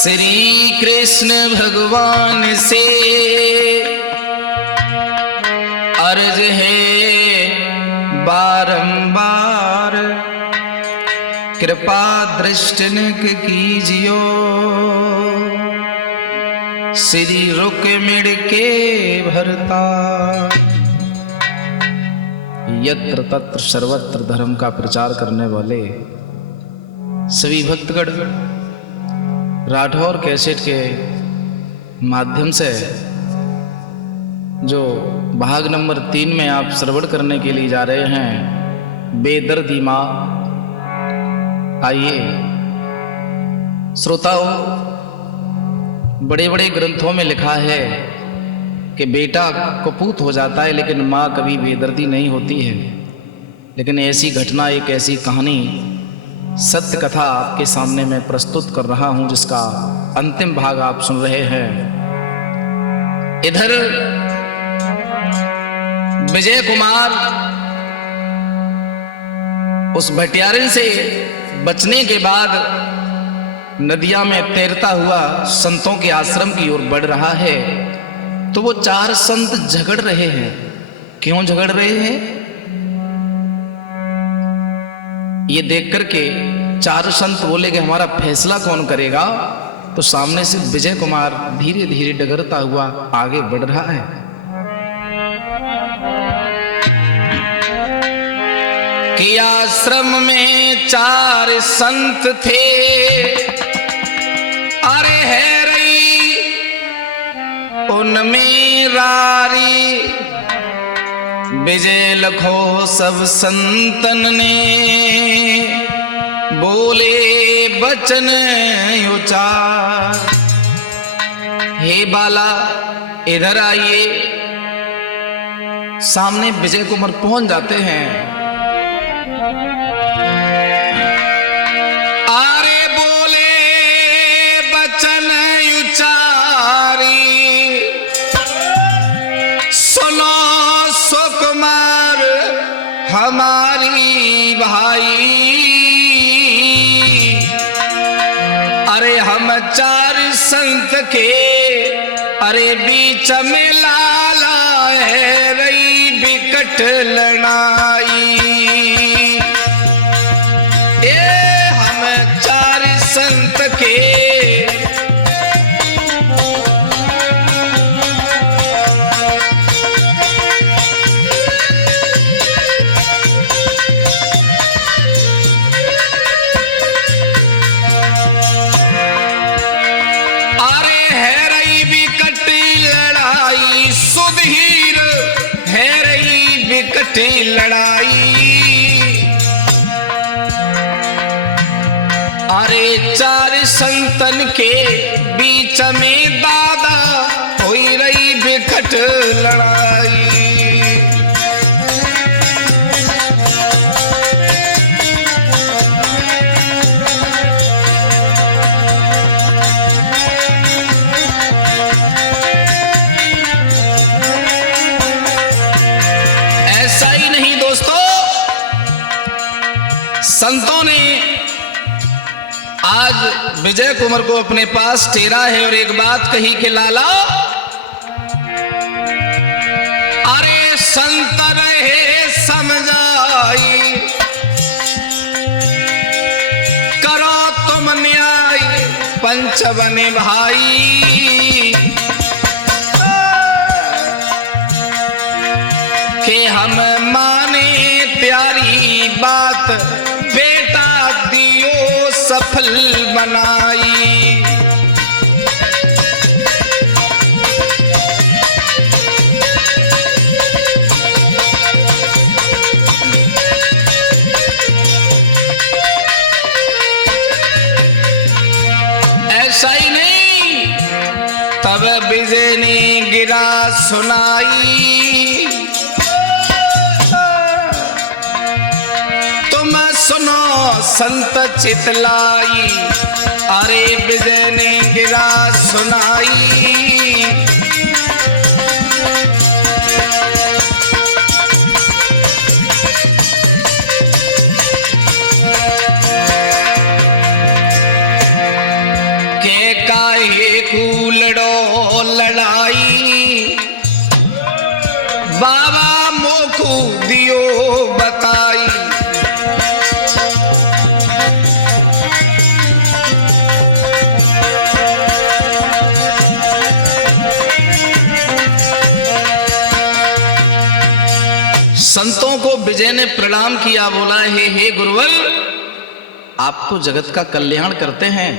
श्री कृष्ण भगवान से अर्ज है बारंबार, कृपा दृष्टनिक कीजियो, श्री रुक्मिणी के भरता। यत्र तत्र सर्वत्र धर्म का प्रचार करने वाले सभी भक्तगण राठौर कैसेट के माध्यम से जो भाग नंबर 3 में आप श्रवण करने के लिए जा रहे हैं, बेदर्दी माँ। आइए श्रोताओं, बड़े बड़े ग्रंथों में लिखा है कि बेटा कपूत हो जाता है लेकिन माँ कभी बेदर्दी नहीं होती है। लेकिन ऐसी घटना, एक ऐसी कहानी, सत्य कथा आपके सामने मैं प्रस्तुत कर रहा हूं, जिसका अंतिम भाग आप सुन रहे हैं। इधर विजय कुमार उस भटियारे से बचने के बाद नदिया में तैरता हुआ संतों के आश्रम की ओर बढ़ रहा है, तो वो 4 संत झगड़ रहे हैं। क्यों झगड़ रहे हैं ये देख करके 4 संत बोले कि हमारा फैसला कौन करेगा। तो सामने से विजय कुमार धीरे धीरे डगरता हुआ आगे बढ़ रहा है। कि आश्रम में 4 संत थे, अरे है रही उनमें रारी। विजय लखो सब संतन ने बोले बचन उचार। हे बाला इधर आइए। सामने विजय कुमार पहुंच जाते हैं। आरे बोले बचन उचारी, सुनो सुकुमार हमारी भाई। अरे हम 4 संत के अरे बीच में लाला है रही बिकट लड़ाई। हम 4 संत के लड़ाई। अरे 4 संतन के बीच में दादा हुई रही बिकट लड़ाई। संतों ने आज विजय कुमार को अपने पास टेरा है और एक बात कही कि लाला, अरे संत रहे समझाई, करो तुम न्याय पंच बने भाई। कि हम माने प्यारी बात, बेटा दियो सफल बनाई। ऐसा ही नहीं, तब विजय ने गिरा सुनाई। सुनो संत चितलाई, अरे विजय ने गिरा सुनाई। काहे को लड़ो लड़ाई, बाबा मोको दियो बताई। संतों को विजय ने प्रणाम किया, बोला हे गुरुवर, आपको जगत का कल्याण करते हैं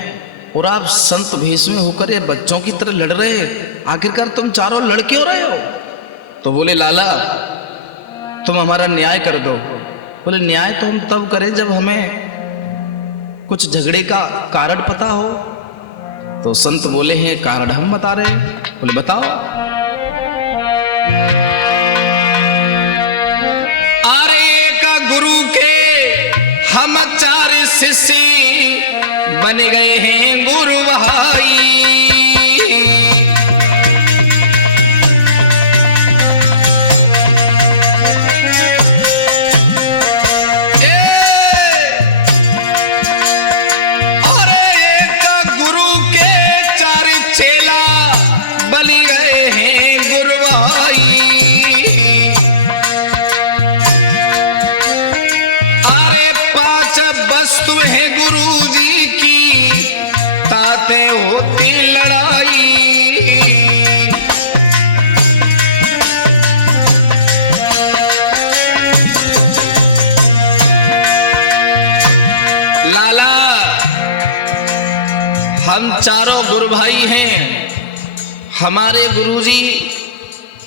और आप संत भेष में होकर ये बच्चों की तरह लड़ रहे हैं, आखिरकार तुम चारों लड़ क्यों रहे हो? तो बोले लाला तुम हमारा न्याय कर दो। बोले न्याय तो हम तब करें जब हमें कुछ झगड़े का कारण पता हो। तो संत बोले हैं कारण हम बता रहे हैं। बोले बताओ। गुरु के हम 4 शिष्य बन गए हैं गुरु भाई। और एक गुरु के 4 चेला बन गए हैं गुरु भाई। वस्तु है गुरु जी की, ताते होती लड़ाई। लाला हम चारों गुरु भाई हैं। हमारे गुरुजी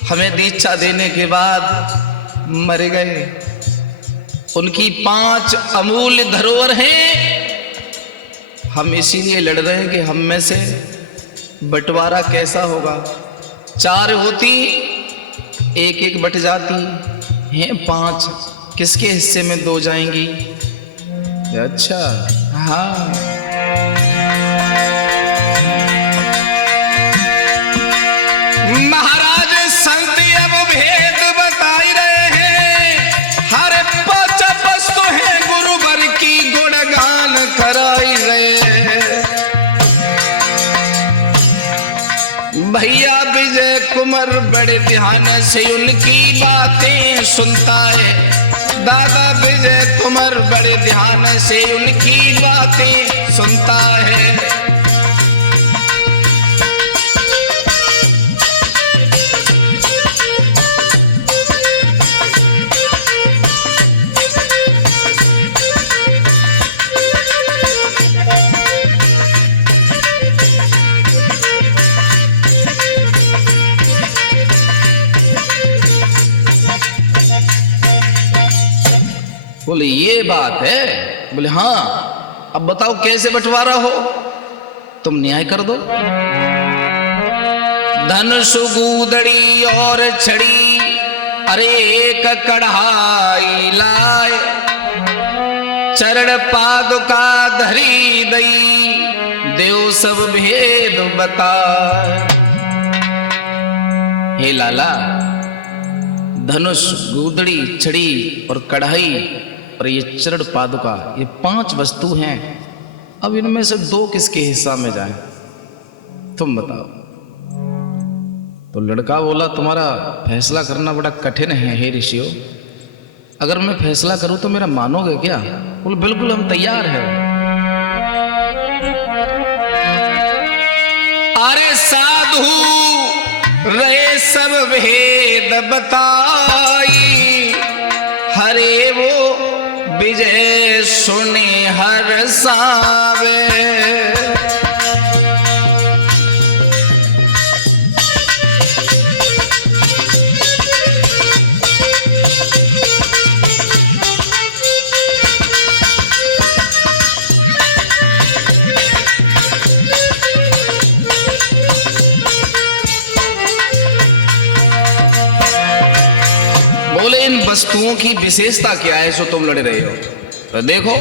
हमें दीक्षा देने के बाद मर गए। उनकी 5 अमूल्य धरोहर हैं। हम इसीलिए लड़ रहे हैं कि हम में से बंटवारा कैसा होगा। 4 होती 1-1 बट जाती हैं, 5 किसके हिस्से में 2 जाएंगी? अच्छा हाँ। महाराज संत अब भेद बताई रहे हैं। हर वस्तु है गुरुवर की गुणगान कराई रहे। भैया विजय कुमार बड़े ध्यान से उनकी बातें सुनता है। दादा विजय कुमार बड़े ध्यान से उनकी बातें सुनता है। बोले ये बात है? बोले हाँ। अब बताओ कैसे बंटवारा हो, तुम न्याय कर दो। धन सुगूदड़ी और छड़ी, अरे एक कढ़ाई लाए। चरण पादुका धरी दई, देव सब भेद बताए। हे लाला, धनुष, गूदड़ी, छड़ी और कढ़ाई और ये चरण पादुका, ये 5 वस्तु हैं। अब इनमें से 2 किसके हिस्सा में जाए, तुम बताओ। तो लड़का बोला तुम्हारा फैसला करना बड़ा कठिन है हे ऋषियों। अगर मैं फैसला करूं तो मेरा मानोगे क्या? बोले बिल्कुल हम तैयार हैं। अरे साधु रहे सब भेद बताई, हरे वो विजय सुने हर सावे। बोले इन वस्तुओं की विशेषता क्या है जो तुम लड़ रहे हो? तो देखो,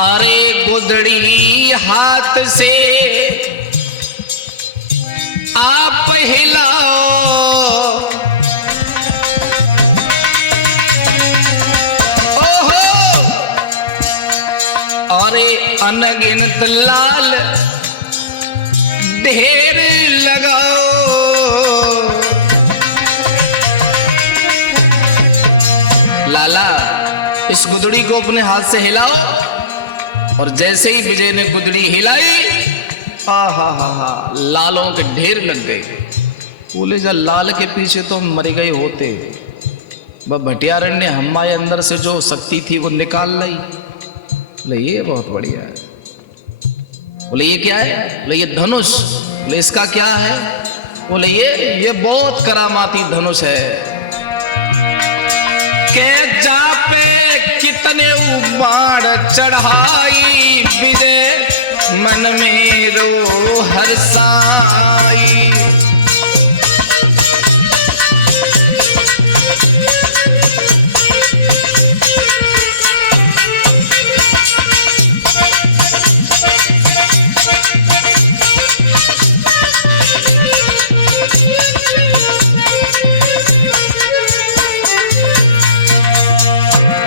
अरे गुदड़ी हाथ से आप हिलाओ, ओहो, अरे अनगिनत लाल ढेर लगाओ। लाला इस गुदड़ी को अपने हाथ से हिलाओ। और जैसे ही विजय ने गुदड़ी हिलाई, हा लालों के ढेर लग गए। बोले जा लाल के पीछे तो हम मर गए होते, वह भटियारण ने हमारे अंदर से जो शक्ति थी वो निकाल लाई। बोले ये बहुत बढ़िया है। बोले ये क्या है? बोले ये धनुष। बोले इसका क्या है? बोले ये बहुत करामाती धनुष है। के जा पे कितने बाण चढ़ाई, विजय मन में रो हर्षाई।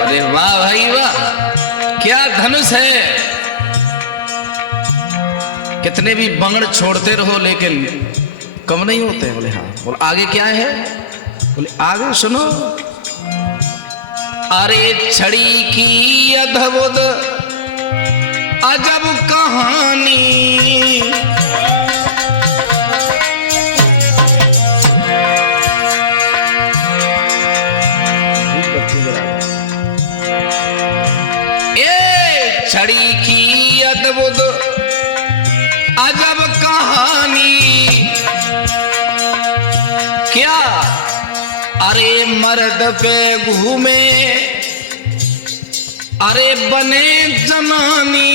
अरे वाह भाई वाह, क्या धनुष है। कितने भी बंगड़ छोड़ते रहो लेकिन कम नहीं होते। बोले हाँ। बोले आगे क्या है? बोले आगे सुनो। अरे छड़ी की अद्भुत अजब कहानी, छड़ी की अद्भुत अजब कहानी। क्या? अरे मर्द पे घूमे, अरे बने जनानी।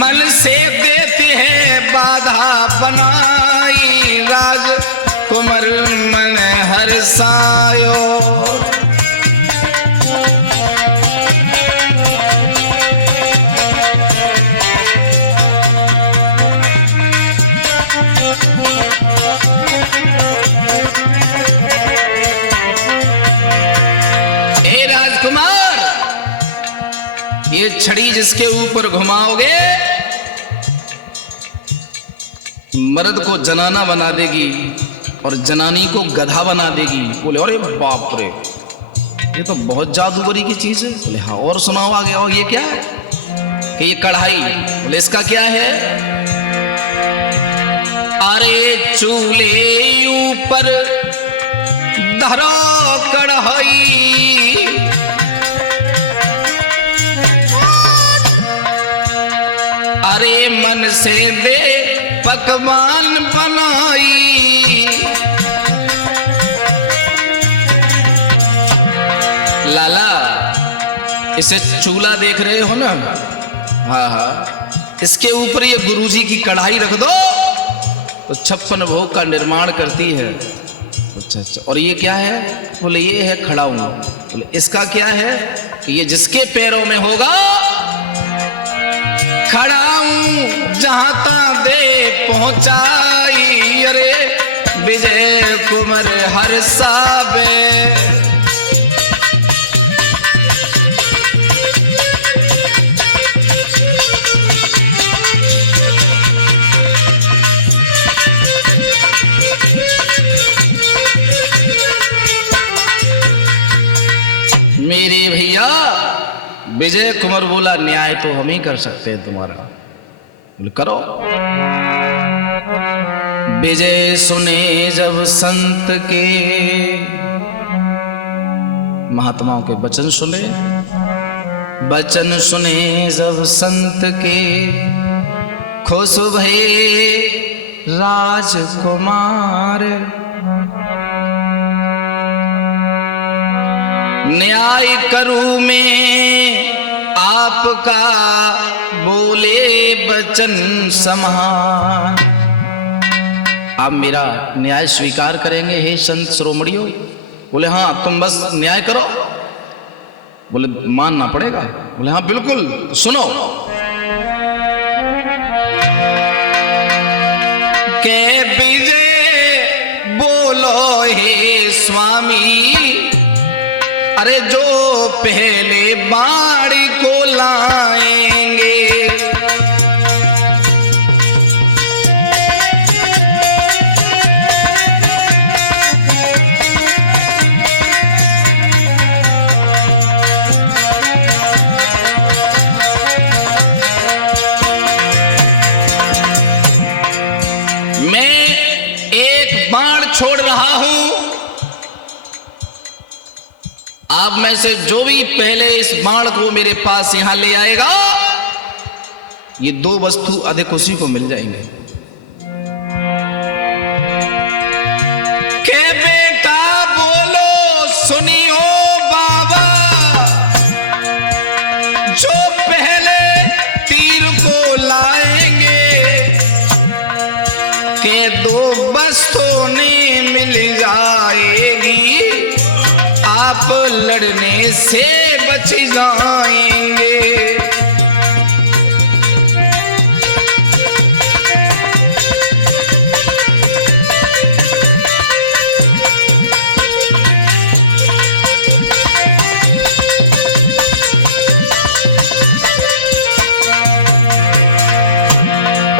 मल से देते हैं बाधा बनाई, राज कुमर मन हर्षायो। हे राजकुमार, ये छड़ी जिसके ऊपर घुमाओगे मर्द को जनाना बना देगी और जनानी को गधा बना देगी। बोले अरे बाप रे, ये तो बहुत जादूगरी की चीज है। बोले हाँ और सुनाओ आगे। और ये क्या है? कि ये कढ़ाई। बोले इसका क्या है? अरे चूल्हे ऊपर धरो कढ़ाई, अरे मन से दे पकवान बनाई। लाला इसे चूल्हा देख रहे हो ना? हाँ, इसके ऊपर ये गुरुजी की कढ़ाई रख दो तो 56 भोग का निर्माण करती है। अच्छा। और ये क्या है? बोले ये है खड़ाऊं। बोले इसका क्या है? कि ये जिसके पैरों में होगा खड़ाऊं जहां ता दे पहुंचाई। अरे विजय कुमार हर्षावे। मेरे भैया विजय कुमार बोला न्याय तो हम ही कर सकते हैं तुम्हारा। बोले करो। विजय सुने जब संत के, महात्माओं के वचन सुने, वचन सुने जब संत के, खुश भये राजकुमार। न्याय करूं मैं आपका, बोले वचन समान। आप मेरा न्याय स्वीकार करेंगे हे संत शिरोमणियों? बोले हाँ तुम बस न्याय करो। बोले मानना पड़ेगा। बोले हाँ बिल्कुल। सुनो। के विजय बोलो हे स्वामी, अरे जो पहले बाड़ी को लाएंगे। छोड़ रहा हूं, आप में से जो भी पहले इस बाण को मेरे पास यहां ले आएगा, ये 2 वस्तु अधिक उसी को मिल जाएंगे। के बेटा बोलो सुनियो बाबा, जो पहले तीर को लाएंगे, के 2 वस्तुओं ने मिल जाएगी, आप लड़ने से बच जाएंगे।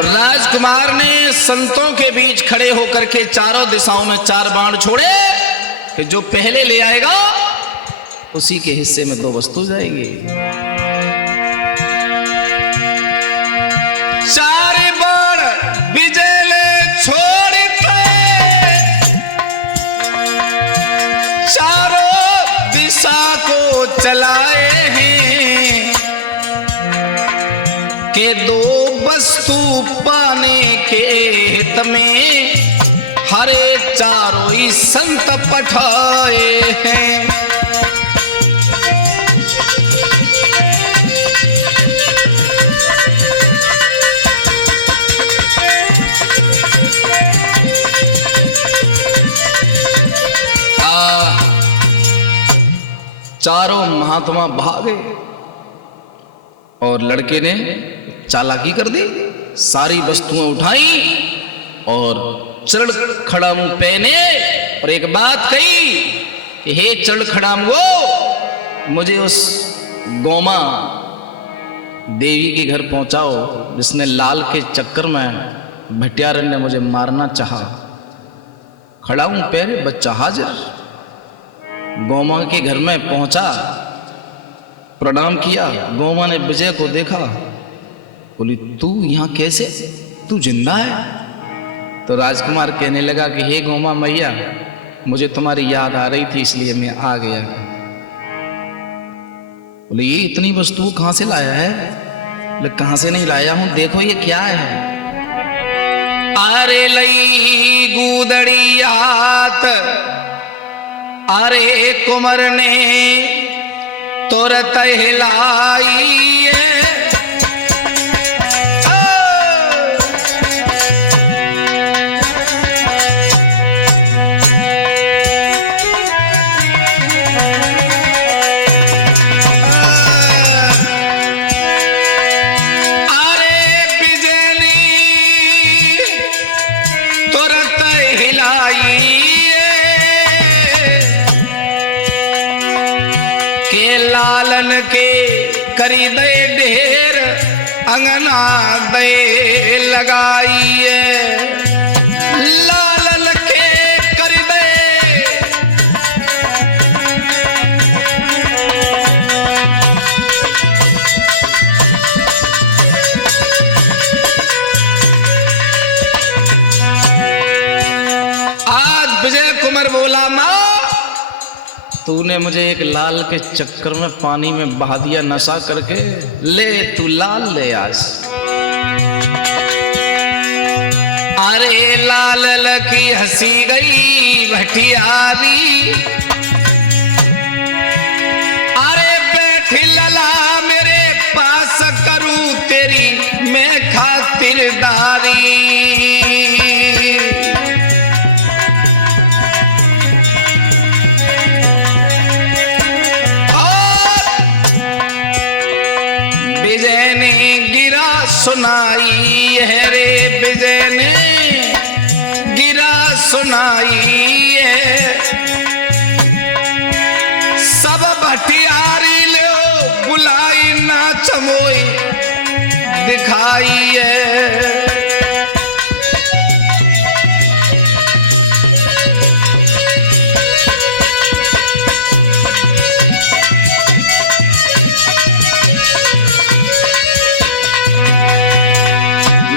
राजकुमार ने संतों के बीच खड़े होकर के चारों दिशाओं में 4 बाण छोड़े कि जो पहले ले आएगा उसी के हिस्से में 2 वस्तु जाएंगी। 4 बाण बिजले छोड़ते, चारों दिशा को चलाए हैं, के 2 वस्तु पाने के हित में हरे चारों ही संत पठाए हैं। चारों महात्मा भागे और लड़के ने चालाकी कर दी, सारी वस्तुएं उठाई और चढ़ खड़ा मुंह पहने और एक बात कही कि हे चढ़ खड़ा मुंह, मुझे उस गोमा देवी के घर पहुंचाओ जिसने लाल के चक्कर में भटियारन ने मुझे मारना चाहा। खड़ा मुंह पहने बच्चा हाजिर, गोमा के घर में पहुंचा, प्रणाम किया। गोमा ने विजय को देखा, बोली तू यहां कैसे, तू जिंदा है? तो राजकुमार कहने लगा कि हे गोमा मैया, मुझे तुम्हारी याद आ रही थी इसलिए मैं आ गया। बोले ये इतनी वस्तु कहां से लाया है? बोले कहां से नहीं लाया हूं, देखो ये क्या है। अरे लई गुदड़ी हाथ, अरे कुमर ने तुरत हिलाई, लालन के करी दे ढेर अंगना दे लगाइए, लालन के करी दे आज विजय कुमार बोला मां तूने मुझे एक लाल के चक्कर में पानी में बहा दिया नशा करके, ले तू लाल ले आज। अरे लाल लकी हंसी गई भटियारी, अरे बैठी लला मेरे पास करूं तेरी मैं खातिरदारी। विजय ने गिरा सुनाई है रे, विजय ने गिरा सुनाई है, वो दिखाई है।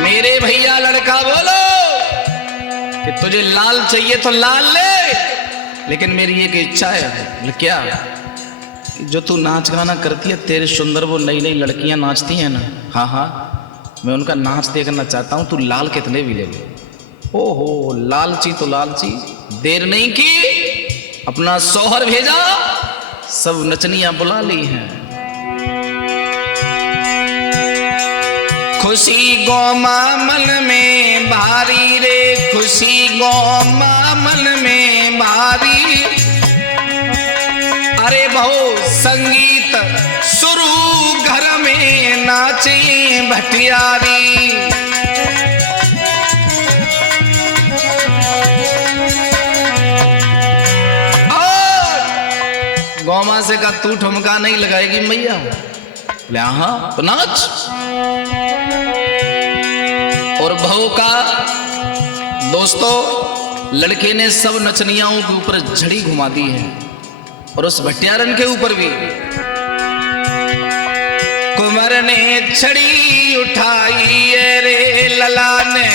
मेरे भैया लड़का बोलो कि तुझे लाल चाहिए तो लाल ले, लेकिन मेरी एक इच्छा है। क्या? जो तू नाच गाना करती है, तेरे सुंदर वो नई नई लड़कियां नाचती हैं ना, हाँ हाँ, मैं उनका नाच देखना चाहता हूं। तू लाल कितने भी ले ले। ओहो, लालची तो लालची, देर नहीं की, अपना शौहर भेजा, सब नचनियां बुला ली हैं। खुशी गौमा मन में भारी रे, खुशी गौमा मन में भारी। अरे बहु संगीत शुरू घर में नाचे भटियारी। और गौमा से का तू ठुमका नहीं लगाएगी मैया? बोले हाँ तो नाच। और बहू का दोस्तों, लड़के ने सब नचनियाओं के ऊपर झड़ी घुमा दी है, और उस भटियारन के ऊपर भी। कुंवर ने छड़ी उठाई है रे लला ने,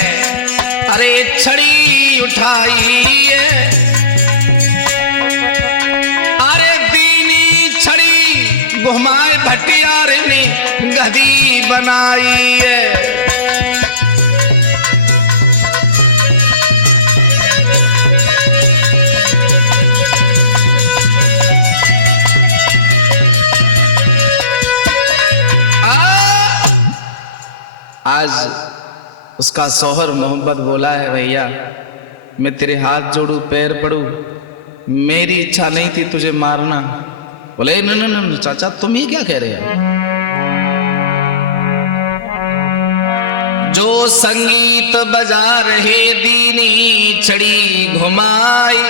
अरे छड़ी उठाई है। अरे दीनी छड़ी घुमाए भटियार ने गधी बनाई है। आज उसका शौहर मोहब्बत बोला है, भैया मैं तेरे हाथ जोड़ू, पैर पड़ू, मेरी इच्छा नहीं थी तुझे मारना। बोले न न न चाचा, तुम ये क्या कह रहे हो? जो संगीत बजा रहे दीनी छड़ी घुमाई,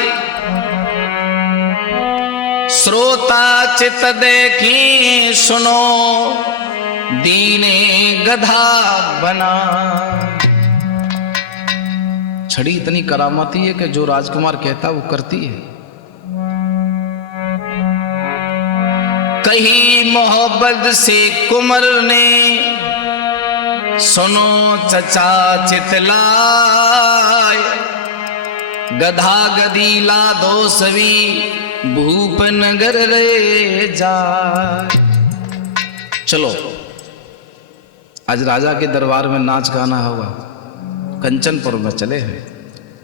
श्रोता चित देखी सुनो दीने गधा बना। छड़ी इतनी करामाती है कि जो राजकुमार कहता वो करती है। कही मोहब्बत से कुंवर ने, सुनो चचा चितलाय, गधा गदी ला दो सवी भूप नगर रे जाए। चलो आज राजा के दरबार में नाच गाना होगा। कंचनपुर में चले हैं,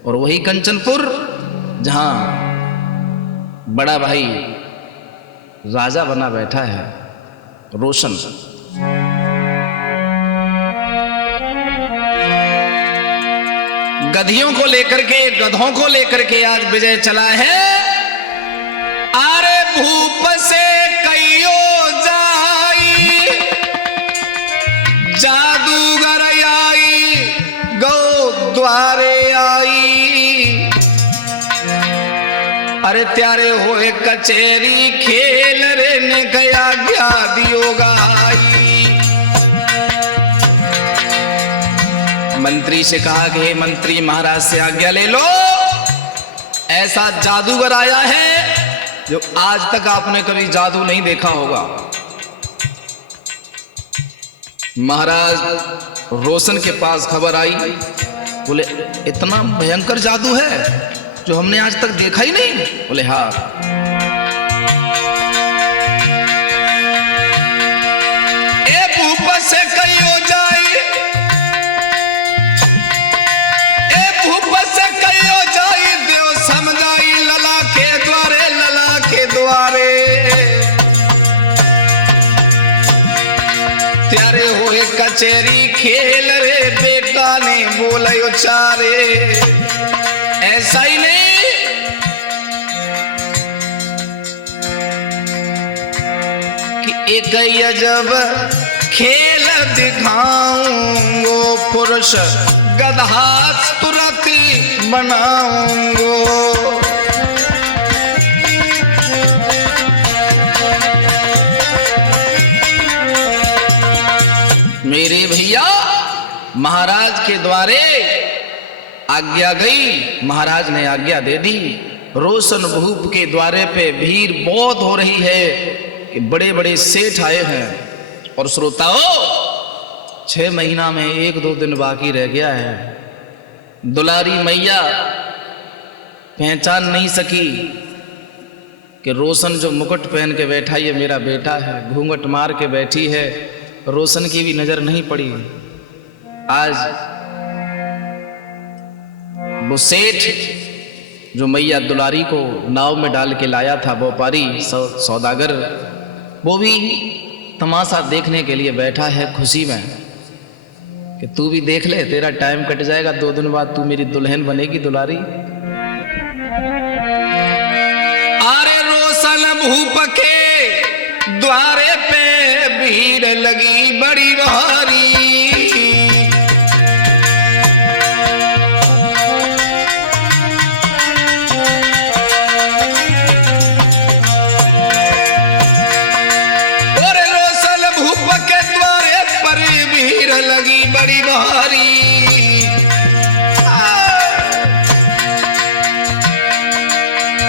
और वही कंचनपुर जहां बड़ा भाई राजा बना बैठा है, रोशन। गधियों को लेकर के, गधों को लेकर के आज विजय चला है। अरे भूप से कईयो जाई, जादूगर आई, गौ द्वारे आई। अरे त्यारे होए कचेरी खेल रे ने गया गया दियो गाई। मंत्री से कहा कि हे मंत्री, महाराज से आज्ञा ले लो, ऐसा जादूगर आया है जो आज तक आपने कभी जादू नहीं देखा होगा। महाराज रोशन के पास खबर आई, बोले इतना भयंकर जादू है जो हमने आज तक देखा ही नहीं। बोले हाँ। ए भूप से कई हो जाए, ए भूप से कई हो जाए, देव समझाई लला के द्वारे, लला के द्वारे। त्यारे होए कचेरी खेल रे, बेटा ने बोले उचारे। ऐसा ही नहीं कि एक अजब खेल दिखाऊंगो, पुरुष गधा तुरंत बनाऊंगो। महाराज के द्वारे आज्ञा गई, महाराज ने आज्ञा दे दी। रोशन भूप के द्वारे पे भीड़ बहुत हो रही है कि बड़े बड़े सेठ आए हैं। और श्रोताओ, 6 महीना में 1-2 दिन बाकी रह गया है। दुलारी मैया पहचान नहीं सकी कि रोशन जो मुकुट पहन के बैठा ये मेरा बेटा है। घूंघट मार के बैठी है, रोशन की भी नजर नहीं पड़ी। आज वो सेठ जो मैया दुलारी को नाव में डाल के लाया था, व्यापारी सौदागर, वो भी तमाशा देखने के लिए बैठा है खुशी में कि तू भी देख ले, तेरा टाइम कट जाएगा, 2 दिन बाद तू मेरी दुल्हन बनेगी दुलारी। अरे रोशन भूप के द्वारे पे भीड़ लगी बड़ी भारी। लगी बड़ी भारी।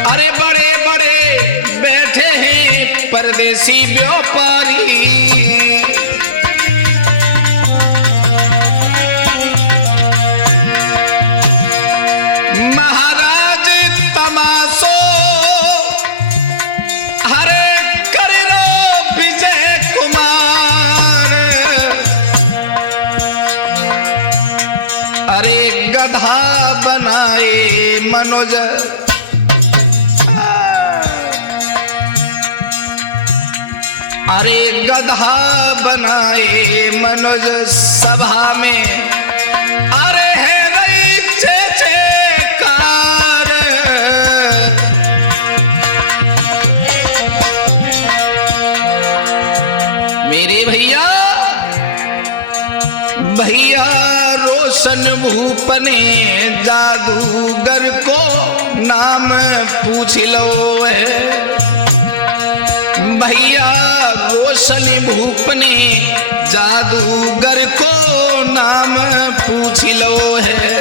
अरे बड़े बड़े बैठे हैं परदेसी व्यापारी। महाराज तमाशो हरे कर लो विजय कुमार। अरे गधा बनाए मनोज, अरे गधा बनाए मनोज सभा में। अरे है रही कार। मेरे भैया भैया रोशन भूप ने जादूगर को नाम पूछ लो है। भैया रोशन भूप ने जादूगर को नाम पूछ लो है।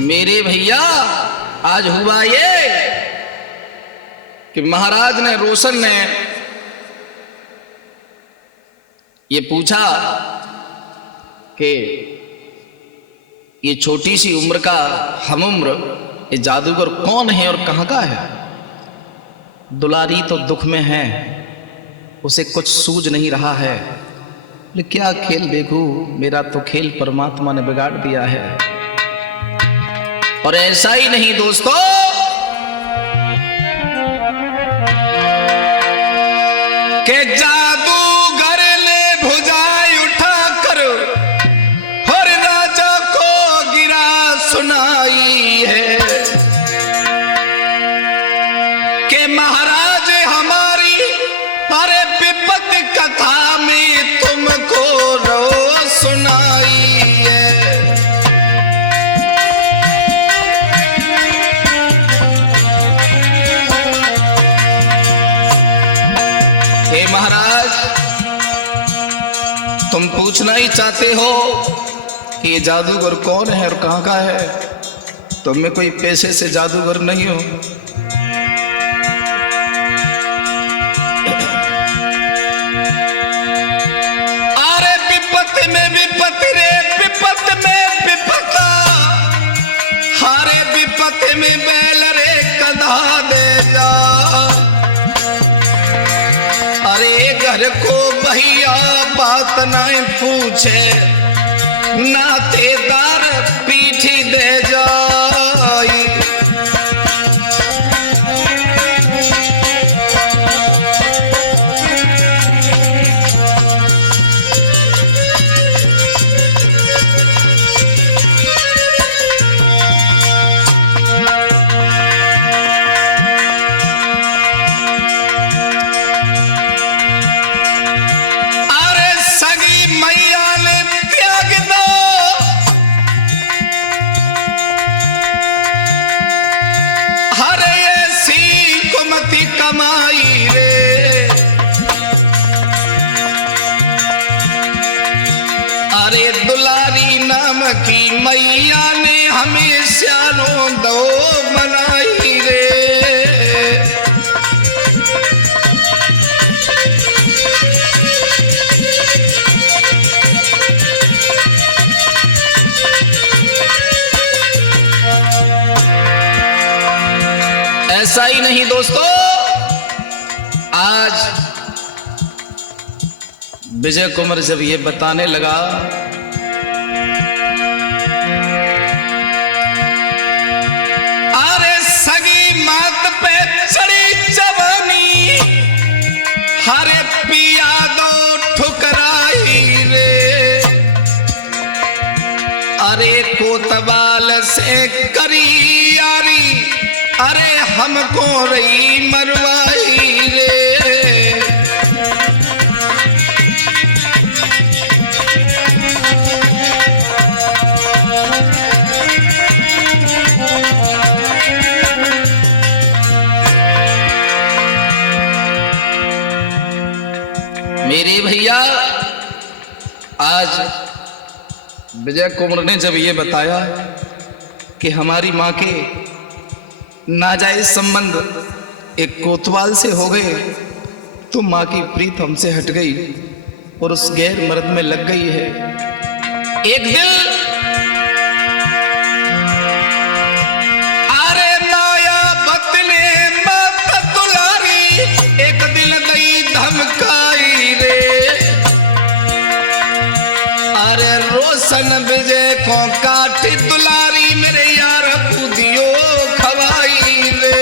मेरे भैया आज हुआ ये कि महाराज ने रोशन ने ये पूछा कि ये छोटी सी उम्र का हमउम्र ये जादूगर कौन है और कहां का है। दुलारी तो दुख में है, उसे कुछ सूझ नहीं रहा है। लेकिन क्या खेल देखूं, मेरा तो खेल परमात्मा ने बिगाड़ दिया है। और ऐसा ही नहीं दोस्तों, के जादूगर ने भुजाई उठाकर हर राजा को गिरा सुनाई है कि महाराज हमारी अरे विपत कथा में तुमको रो सुनाई है। महाराज तुम पूछना ही चाहते हो कि ये जादूगर कौन है और कहां का है। तुम में कोई पैसे से जादूगर नहीं हो। अरे विपत में विपत रे विपत में विपता, हारे विपत में बैल रे कदा दे जा। घर को भैया बात नहीं पूछे, नातेदार पीठी दे जाई। थी कमाई रे। अरे दुलारी नाम की मैया ने हमें श्यानो दो बनाई रे। ऐसा ही नहीं दोस्तों, आज विजय कुमार जब ये बताने लगा अरे सगी मात पे चढ़ी जवानी, हरे पिया दो ठुकराई रे। अरे कोतवाल से करी यारी, अरे हमको रही मरवाई रे। मेरे भैया, आज विजय कुमार ने जब ये बताया कि हमारी माँ के नाजायज संबंध एक कोतवाल से हो गए, तो माँ की प्रीत हमसे हट गई और उस गैर मर्द में लग गई है। एक दिल अरे माया बतने मत दुलारी, एक दिल गई धमकाई रे। अरे रोशन विजय को काटी दुलारी, मेरे यार बुधियो खवाई रे।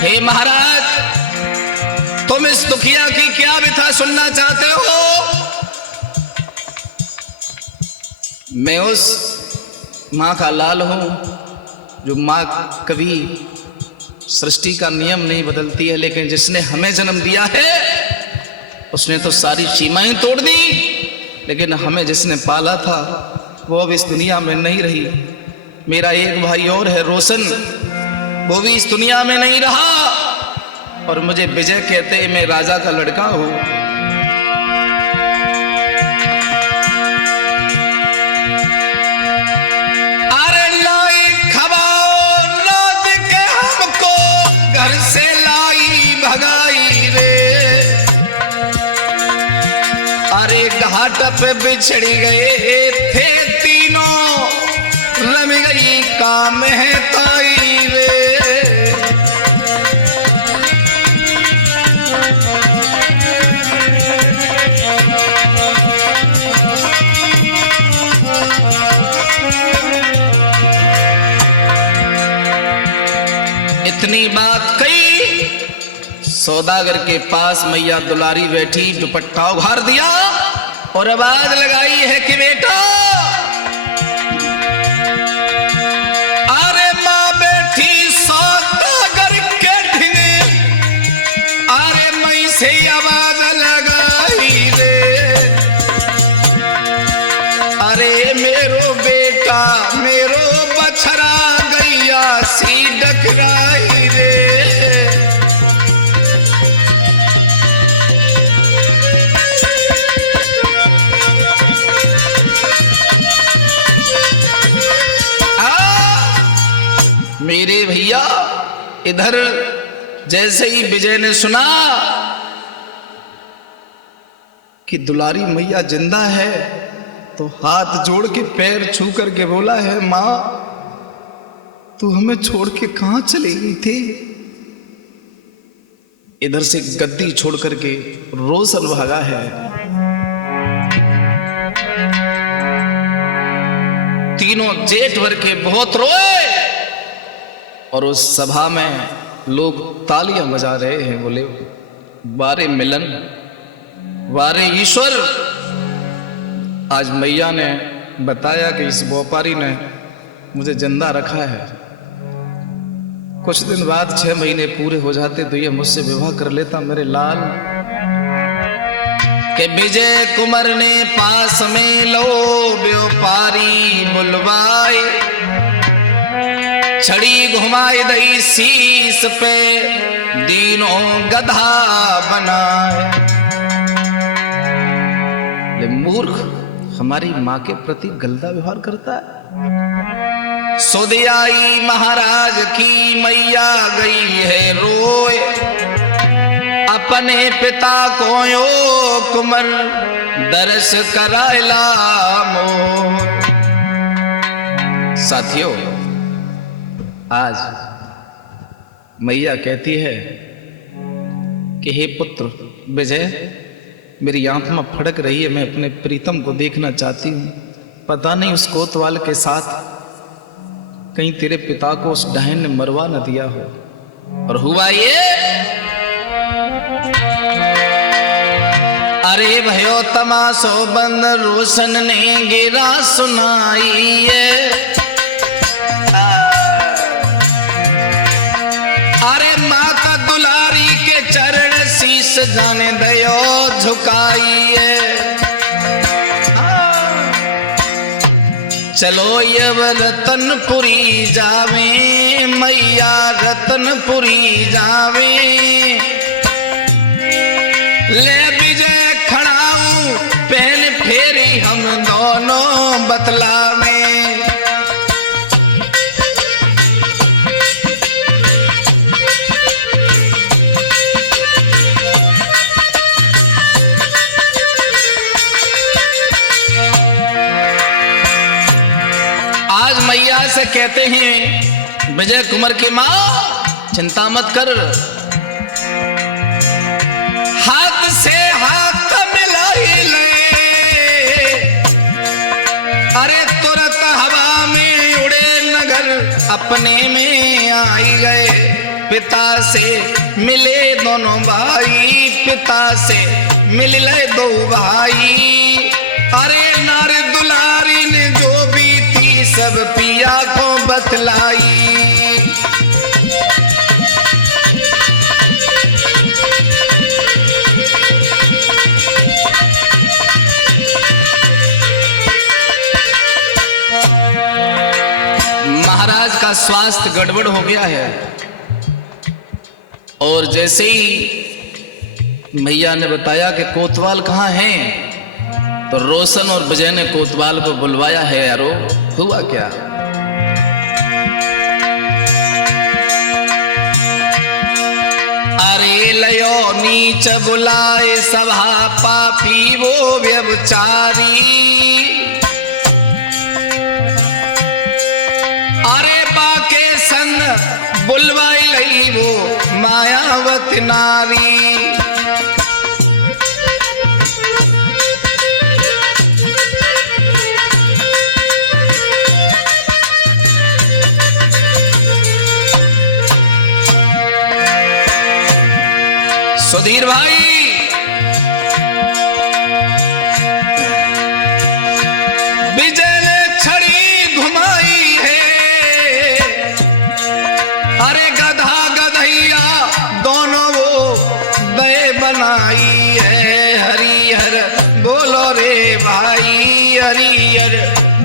हे महाराज, तुम इस दुखिया की क्या व्यथा सुनना चाहते हो? मैं उस मां का लाल हूं जो मां कभी सृष्टि का नियम नहीं बदलती है, लेकिन जिसने हमें जन्म दिया है उसने तो सारी सीमाएं तोड़ दी, लेकिन हमें जिसने पाला था वो अब इस दुनिया में नहीं रही। मेरा एक भाई और है रोशन, वो भी इस दुनिया में नहीं रहा, और मुझे विजय कहते हैं, मैं राजा का लड़का हूं। से लाई भगाई रे। अरे घाट पे बिछड़ी गए थे तीनों, रम गई काम है ताई रे। इतनी बात कही, सौदागर के पास मैया दुलारी बैठी, दुपट्टा उघार दिया और आवाज लगाई है कि बेटा, अरे मां बैठी सौदागर के ढिने, अरे मई से आवाज लगाई रे। अरे मेरो बेटा मेरो बछड़ा गैया सी डकराई रे। मेरे भैया, इधर जैसे ही विजय ने सुना कि दुलारी मैया जिंदा है, तो हाथ जोड़ के पैर छू करके बोला है, मां तू हमें छोड़ के कहां चली गई थी? इधर से गद्दी छोड़ करके रोशन भागा है। तीनों जेठ भर के बहुत रोए, और उस सभा में लोग तालियां बजा रहे हैं, बोले वारे मिलन, वारे ईश्वर। आज मैया ने बताया कि इस व्यापारी ने मुझे जिंदा रखा है। कुछ दिन बाद 6 महीने पूरे हो जाते तो ये मुझसे विवाह कर लेता मेरे लाल। के विजय कुमार ने पास में लो व्यापारी बुलवाए, छड़ी घुमाए दई शीस पे दीनों गधा बनाए। ले मूर्ख, हमारी माँ के प्रति गंदा व्यवहार करता है। सुधियाई महाराज की मैया गई है रोए, अपने पिता को यो कुंवर दर्श करायला मोर। साथियों, आज मैया कहती है कि हे पुत्र विजय, मेरी आंख में फड़क रही है, मैं अपने प्रीतम को देखना चाहती हूँ। पता नहीं उस कोतवाल के साथ कहीं तेरे पिता को उस डायन ने मरवा न दिया हो। और हुआ ये, अरे भयो तमाशो बंद रोशन ने गिरा सुनाई है। अरे माँ का दुलारी के चरण शीश जाने दयो झुकाई है। चलो ये रतनपुरी जावे मैया, रतनपुरी जावे। ले विजय खड़ाऊ पहन फेरी हम दोनों बतलावे। मैया से कहते हैं विजय कुमार की मां चिंता मत कर, हाथ से हाथ मिलाई ले। अरे तुरंत हवा में उड़े नगर अपने में आई गए। पिता से मिले दोनों भाई, पिता से मिले दो भाई। अरे नारे दुलारी ने जो भी सब पिया को बतलाई। महाराज का स्वास्थ्य गड़बड़ हो गया है और जैसे ही मैया ने बताया कि कोतवाल कहाँ हैं, तो रोशन और विजय ने कोतवाल को बुलवाया है। यारो हुआ क्या? अरे लयो नीच बुलाए सभा पापी वो व्यभिचारी। अरे बाके संग बुलवाई लई वो मायावती नारी। सुधीर भाई, विजय ने छड़ी घुमाई है। अरे गधा गधैया दोनों वो दे बनाई है। हरिहर बोलो रे भाई, हरिहर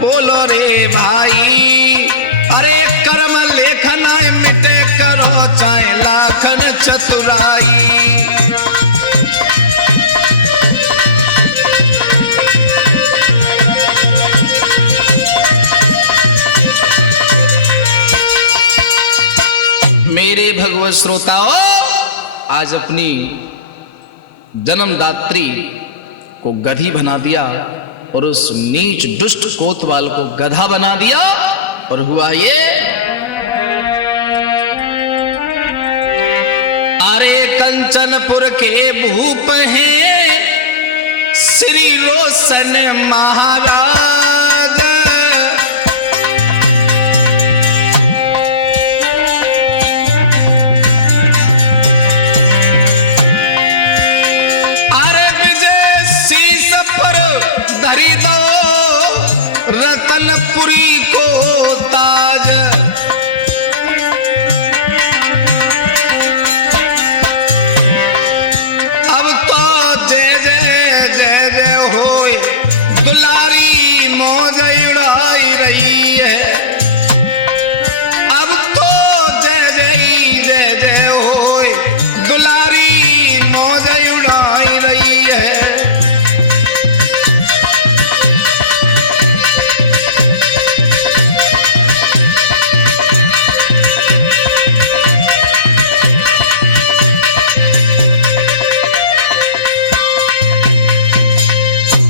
बोलो रे भाई। अरे कर्म लेखना मिटे करो चाहे लाखन चतुराई। मेरे भगवत श्रोताओ, आज अपनी जन्मदात्री को गधी बना दिया और उस नीच दुष्ट कोतवाल को गधा बना दिया। और हुआ ये, अरे कंचनपुर के भूप हैं श्री रोशन महाराज। अरे विजय शीश पर धरी दो रतनपुरी को ताज।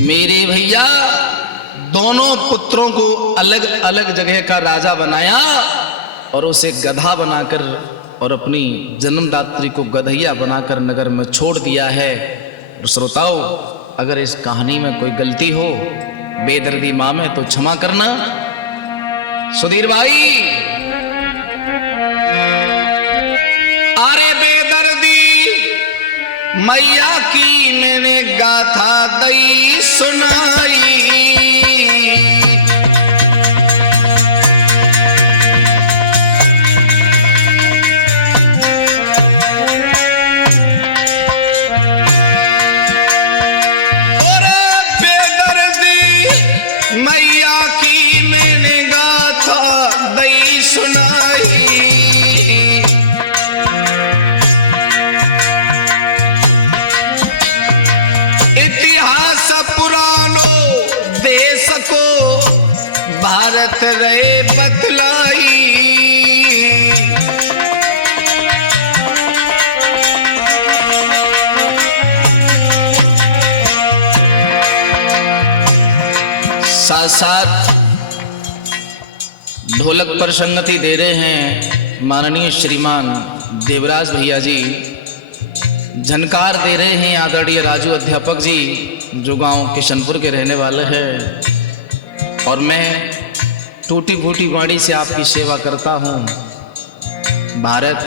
मेरे भैया दोनों पुत्रों को अलग अलग जगह का राजा बनाया और उसे गधा बनाकर और अपनी जन्मदात्री को गधैया बनाकर नगर में छोड़ दिया है। और श्रोताओं, अगर इस कहानी में कोई गलती हो बेदर्दी माँ में तो क्षमा करना। सुधीर भाई, अरे बेदर्दी मैया की मैंने गाथा दई सुनाई, भारत रहे बतलाई। साथ साथ ढोलक पर संगति दे रहे हैं माननीय श्रीमान देवराज भैया जी, झनकार दे रहे हैं आदरणीय राजू अध्यापक जी जो गांव किशनपुर के रहने वाले हैं। और मैं टूटी फूटी वाणी से आपकी सेवा करता हूँ। भारत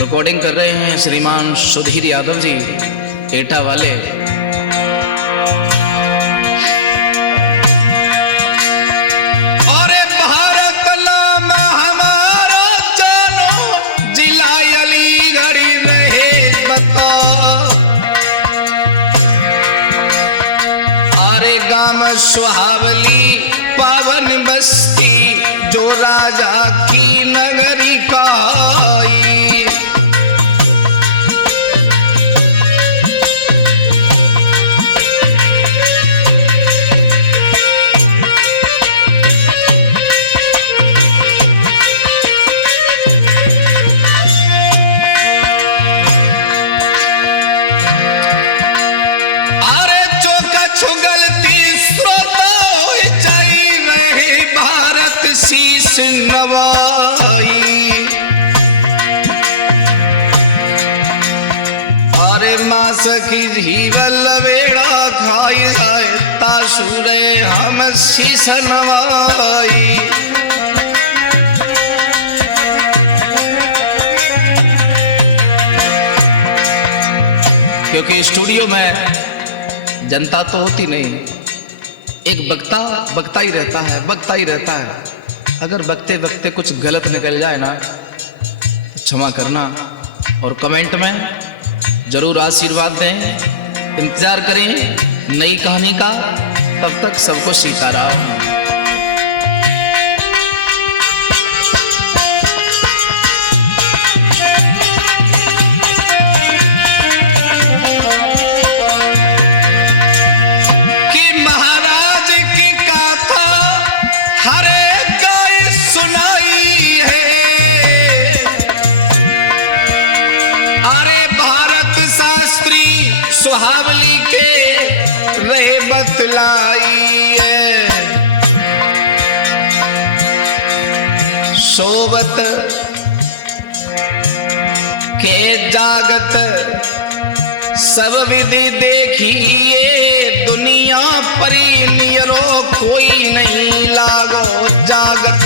रिकॉर्डिंग कर रहे हैं श्रीमान सुधीर यादव जी एटा वाले। और भारत नाम हमारा जानो जिला अलीगढ़ रहे बता, अरे गाम सुहावली पावन बस्ती जो राजा की नगरी कहाई। अरे चौका छुगलती शीश नवाई, अरे मास की जीवल बेड़ा खाई जाए तासुरे हम शीश नवाई। क्योंकि स्टूडियो में जनता तो होती नहीं, एक बकता ही रहता है। अगर बकते बकते कुछ गलत निकल जाए ना तो क्षमा करना और कमेंट में जरूर आशीर्वाद दें। इंतजार करें नई कहानी का, तब तक सबको सीताराम। सुहावली के रहे बतलाई है, सोवत के जागत सब विधि देखिए, दुनिया परी नियरो कोई नहीं लागो जागत।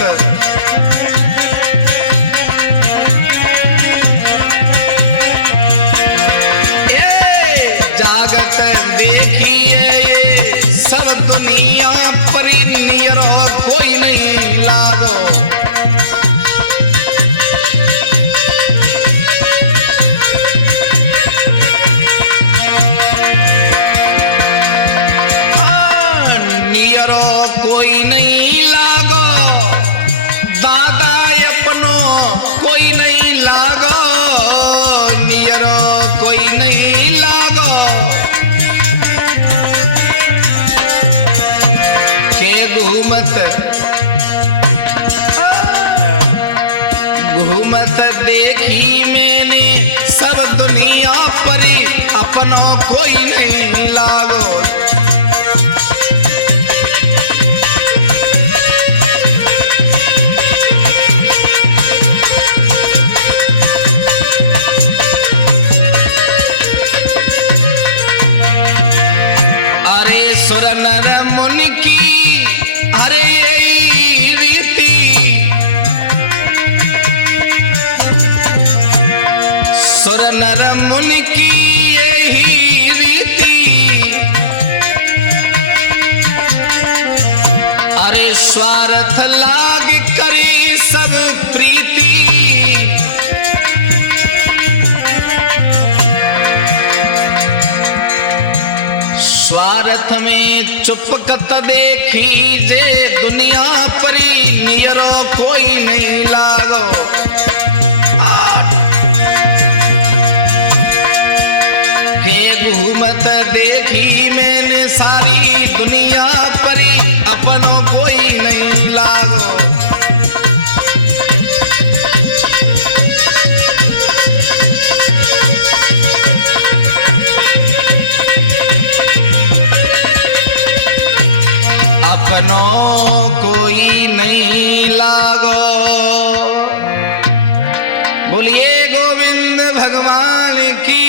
देखिए ये सब दुनिया परी नियरो कोई नहीं लागो। नियरो कोई नहीं लागो, दादा अपनो कोई नहीं लागो, नियरो कोई नहीं लागो। घूमत देखी मैंने सब दुनिया परी अपनों कोई नहीं लागो। सुर नर मुनि की हरे रीति, सुर नर मुनि की यही रीति, अरे स्वार्थ लाग करी सब प्रीति, स्वार्थ में चुपकत देखी जे दुनिया परी नियरो कोई नहीं लागो। के घूमत देखी मैंने सारी दुनिया परी अपनों कोई नहीं लागो। अपनों कोई नहीं लागो। बोलिए गोविंद भगवान की।